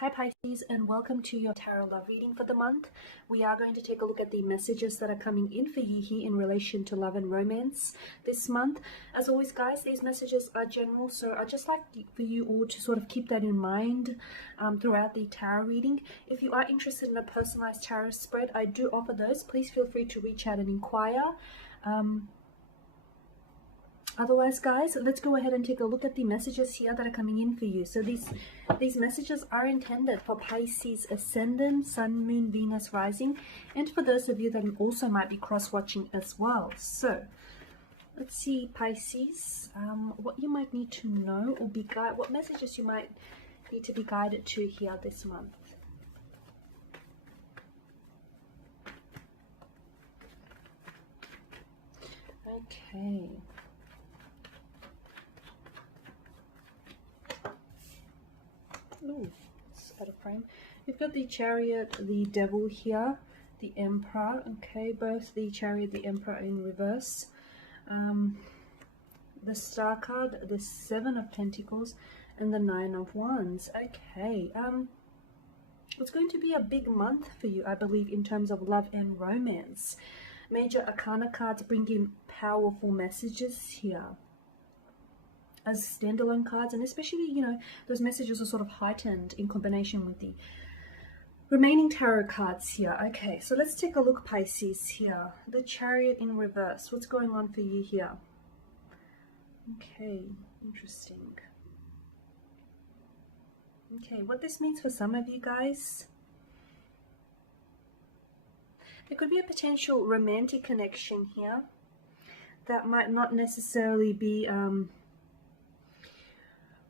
Hi Pisces, and welcome to your tarot love reading for the month. We are going to take a look at the messages that are coming in for you here in relation to love and romance this month. As always guys, these messages are general, so I'd just like for you all to sort of keep that in mind throughout the tarot reading. If you are interested in a personalized tarot spread, I do offer those. Please feel free to reach out and inquire. Otherwise guys, let's go ahead and take a look at the messages here that are coming in for you. So these messages are intended for Pisces ascendant, sun, moon, Venus rising, and for those of you that also might be cross-watching as well. So let's see Pisces, what you might need to know or be guided, what messages you might need to be guided to here this month. Okay. Ooh, it's out of frame. You've got the Chariot, the Devil here, the Emperor. Okay, both the Chariot, the Emperor are in reverse. The Star card, the Seven of Pentacles, and the Nine of Wands. Okay, it's going to be a big month for you, I believe, in terms of love and romance. Major Arcana cards bring in powerful messages here as standalone cards, and especially, you know, those messages are sort of heightened in combination with the remaining tarot cards here. Okay, so let's take a look Pisces here. The Chariot in reverse, what's going on for you here? Okay, interesting. Okay, what this means for some of you guys, there could be a potential romantic connection here that might not necessarily be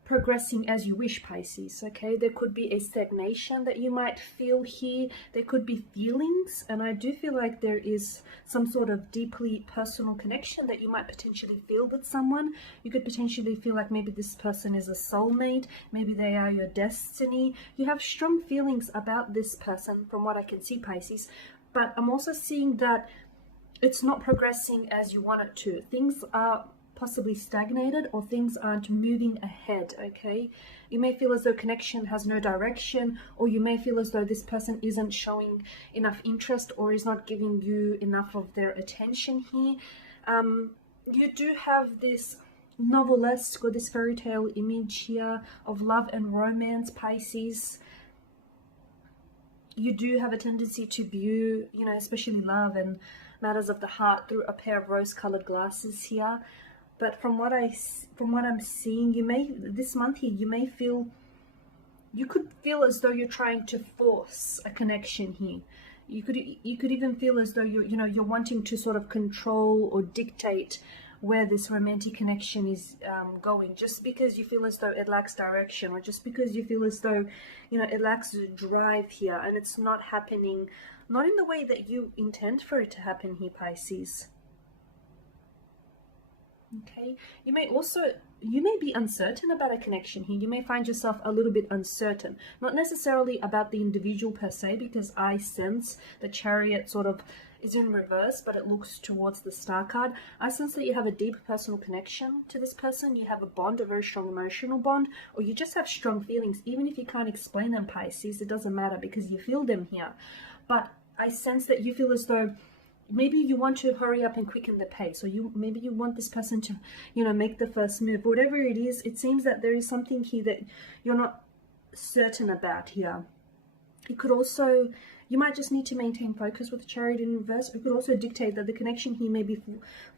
progressing as you wish, Pisces. Okay, there could be a stagnation that you might feel here. There could be feelings, and I do feel like there is some sort of deeply personal connection that you might potentially feel with someone. You could potentially feel like maybe this person is a soulmate, maybe they are your destiny. You have strong feelings about this person from what I can see, Pisces, but I'm also seeing that it's not progressing as you want it to. Things are possibly stagnated, or things aren't moving ahead. Okay, you may feel as though connection has no direction, or you may feel as though this person isn't showing enough interest or is not giving you enough of their attention here. You do have this novelesque or this fairy tale image here of love and romance, Pisces. You do have a tendency to view, you know, especially love and matters of the heart through a pair of rose-colored glasses here. But from what I'm seeing, you may, this month here, you could feel as though you're trying to force a connection here. You could even feel as though you're wanting to sort of control or dictate where this romantic connection is going, just because you feel as though it lacks direction, or just because you feel as though, you know, it lacks drive here, and it's not happening, not in the way that you intend for it to happen here, Pisces. Okay, you may be uncertain about a connection here. You may find yourself a little bit uncertain, not necessarily about the individual per se, because I sense the Chariot sort of is in reverse, but it looks towards the Star card. I sense that you have a deep personal connection to this person. You have a bond, a very strong emotional bond, or you just have strong feelings. Even if you can't explain them, Pisces, it doesn't matter, because you feel them here. But I sense that you feel as though maybe you want to hurry up and quicken the pace, or maybe you want this person to, you know, make the first move. Whatever it is, it seems that there is something here that you're not certain about here. It could also, you might just need to maintain focus with the Chariot in reverse. It could also dictate that the connection here may be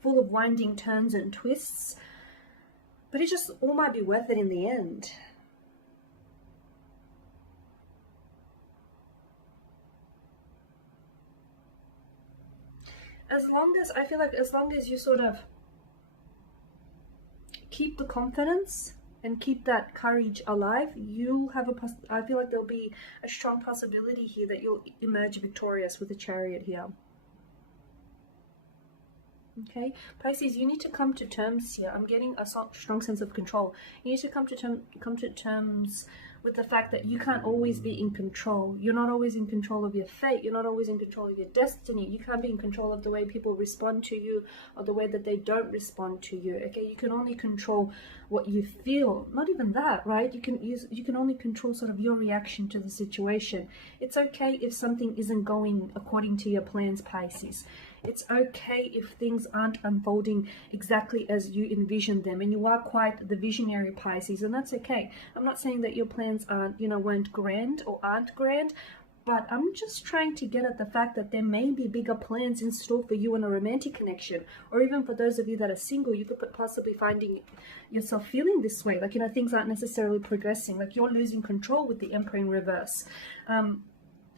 full of winding turns and twists, but it just all might be worth it in the end. I feel like as long as you sort of keep the confidence and keep that courage alive, you'll have I feel like there'll be a strong possibility here that you'll emerge victorious with the Chariot here. Okay, Pisces, you need to come to terms here. I'm getting a strong sense of control. You need to come to terms with the fact that you can't always be in control. You're not always in control of your fate. You're not always in control of your destiny. You can't be in control of the way people respond to you or the way that they don't respond to you. Okay, you can only control what you feel. Not even that, right? You can only control sort of your reaction to the situation. It's okay if something isn't going according to your plans, Pisces. It's okay if things aren't unfolding exactly as you envisioned them, and you are quite the visionary, Pisces, and that's okay. I'm not saying that your plans aren't, weren't grand or aren't grand, but I'm just trying to get at the fact that there may be bigger plans in store for you in a romantic connection, or even for those of you that are single, you could possibly finding yourself feeling this way, like, things aren't necessarily progressing, like you're losing control with the Emperor in reverse.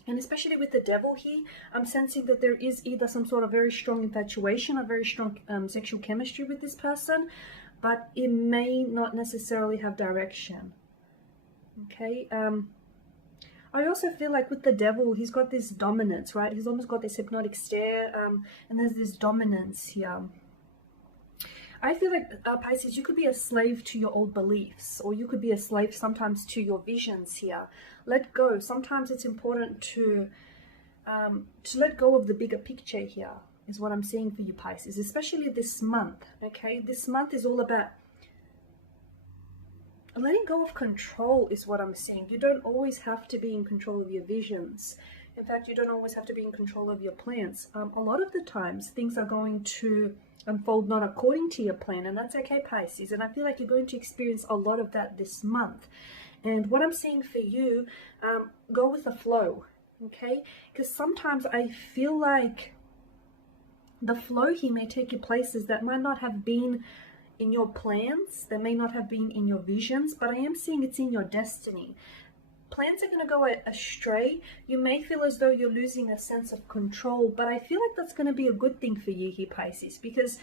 And especially with the Devil here, I'm sensing that there is either some sort of very strong infatuation or very strong sexual chemistry with this person, but it may not necessarily have direction. Okay. I also feel like with the Devil, he's got this dominance, right? He's almost got this hypnotic stare, and there's this dominance here. I feel like, Pisces, you could be a slave to your old beliefs, or you could be a slave sometimes to your visions here. Let go. Sometimes it's important to let go of the bigger picture here, is what I'm seeing for you, Pisces, especially this month, okay? This month is all about letting go of control, is what I'm seeing. You don't always have to be in control of your visions. In fact, you don't always have to be in control of your plans. A lot of the times, things are going to unfold not according to your plan, and that's okay, Pisces. And I feel like you're going to experience a lot of that this month. And what I'm seeing for you, go with the flow, okay? Because sometimes I feel like the flow here may take you places that might not have been in your plans, that may not have been in your visions, but I am seeing it's in your destiny. Plans are going to go astray. You may feel as though you're losing a sense of control, but I feel like that's going to be a good thing for you here, Pisces, because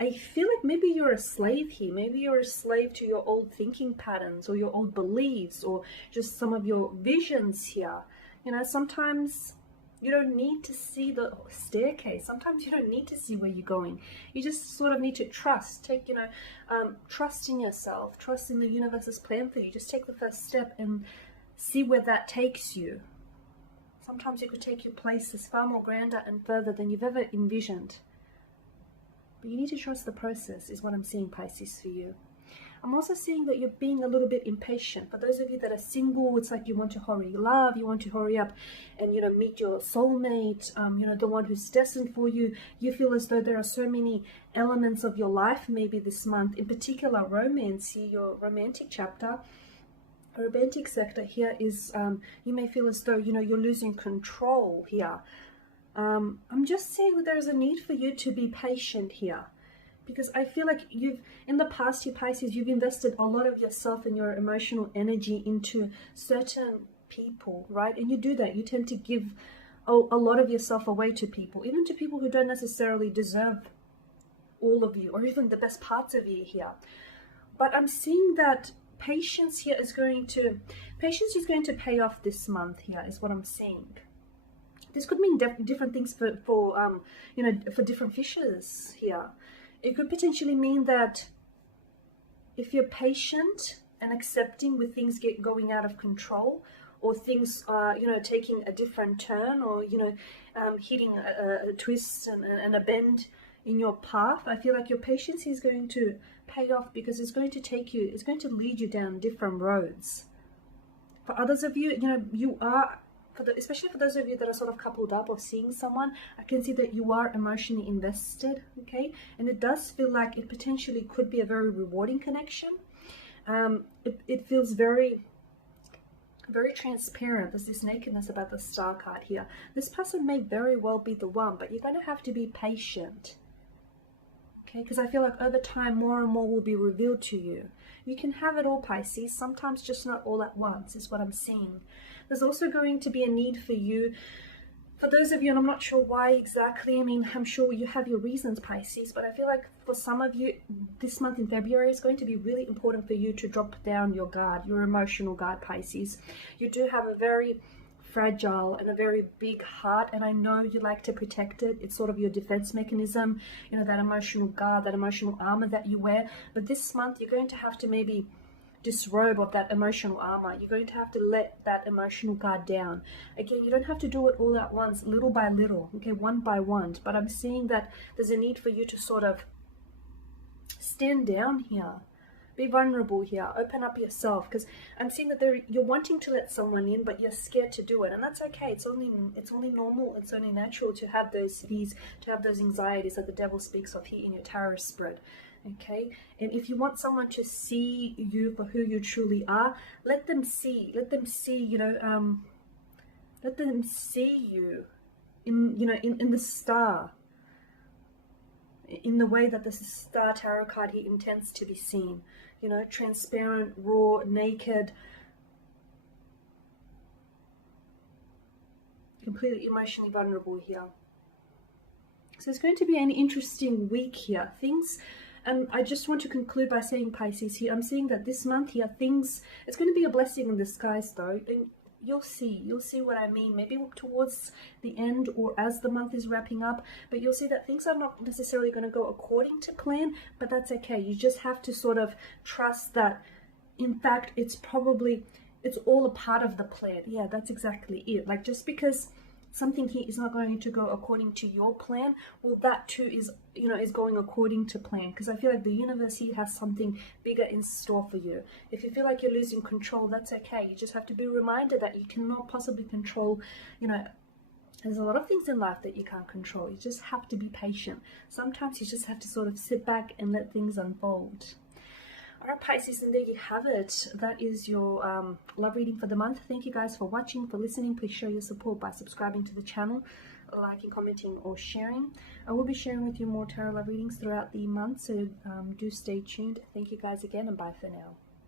I feel like maybe you're a slave here. Maybe you're a slave to your old thinking patterns or your old beliefs or just some of your visions here. Sometimes you don't need to see the staircase. Sometimes you don't need to see where you're going. You just sort of need to trust. Trust in yourself. Trust in the universe's plan for you. Just take the first step and see where that takes you. Sometimes it could take you places far more grander and further than you've ever envisioned. But you need to trust the process, is what I'm seeing, Pisces, for you. I'm also seeing that you're being a little bit impatient. For those of you that are single, it's like you want to hurry love, you want to hurry up and, meet your soulmate, the one who's destined for you. You feel as though there are so many elements of your life maybe this month, in particular romance here, your romantic chapter. A romantic sector here is, you may feel as though, you're losing control here. I'm just saying that there is a need for you to be patient here, because I feel like in the past, you Pisces, you've invested a lot of yourself and your emotional energy into certain people, right? And you do that. You tend to give a lot of yourself away to people, even to people who don't necessarily deserve all of you or even the best parts of you here. But I'm seeing that patience here is going to pay off this month here, is what I'm seeing. This could mean different things for different fishes here. It could potentially mean that if you're patient and accepting with things going out of control, or things are, taking a different turn, or, hitting a twist and a bend in your path, I feel like your patience is going to pay off, because it's going to lead you down different roads. For others of you, you are, especially for those of you that are sort of coupled up or seeing someone, I can see that you are emotionally invested, okay? And it does feel like it potentially could be a very rewarding connection. It feels very, very transparent. There's this nakedness about the star card here. This person may very well be the one, but you're going to have to be patient, okay? Because I feel like over time, more and more will be revealed to you. You can have it all, Pisces, sometimes just not all at once, is what I'm seeing. There's also going to be a need for you, for those of you, and I'm not sure why exactly, I'm sure you have your reasons, Pisces, but I feel like for some of you, this month in February is going to be really important for you to drop down your guard, your emotional guard, Pisces. You do have a very fragile and a very big heart, and I know you like to protect it. It's sort of your defense mechanism, that emotional guard, that emotional armor that you wear. But this month, you're going to have to maybe disrobe of that emotional armor. You're going to have to let that emotional guard down. Again, you don't have to do it all at once, little by little, okay, one by one. But I'm seeing that there's a need for you to sort of stand down here. Be vulnerable here. Open up yourself, because I'm seeing that you're wanting to let someone in, but you're scared to do it, and that's okay. It's only normal. It's only natural to have those anxieties that the devil speaks of here in your tarot spread. Okay, and if you want someone to see you for who you truly are, let them see. Let them see. Let them see you in the star. In the way that the Star Tarot card here intends to be seen, transparent, raw, naked, completely emotionally vulnerable here. So it's going to be an interesting week here. And I just want to conclude by saying, Pisces, here, I'm seeing that this month here, it's going to be a blessing in disguise though. And you'll see what I mean, maybe towards the end or as the month is wrapping up, but you'll see that things are not necessarily going to go according to plan, but that's okay. You just have to sort of trust that, in fact, it's all a part of the plan. Yeah, that's exactly it. Like, just because something here is not going to go according to your plan, well, that too is going according to plan, because I feel like the universe here has something bigger in store for you. If you feel like you're losing control, that's okay. You just have to be reminded that you cannot possibly control, there's a lot of things in life that you can't control. You just have to be patient. Sometimes you just have to sort of sit back and let things unfold. Alright, Pisces, and there you have it. That is your love reading for the month. Thank you guys for watching, for listening. Please show your support by subscribing to the channel, liking, commenting, or sharing. I will be sharing with you more tarot love readings throughout the month, so do stay tuned. Thank you guys again, and bye for now.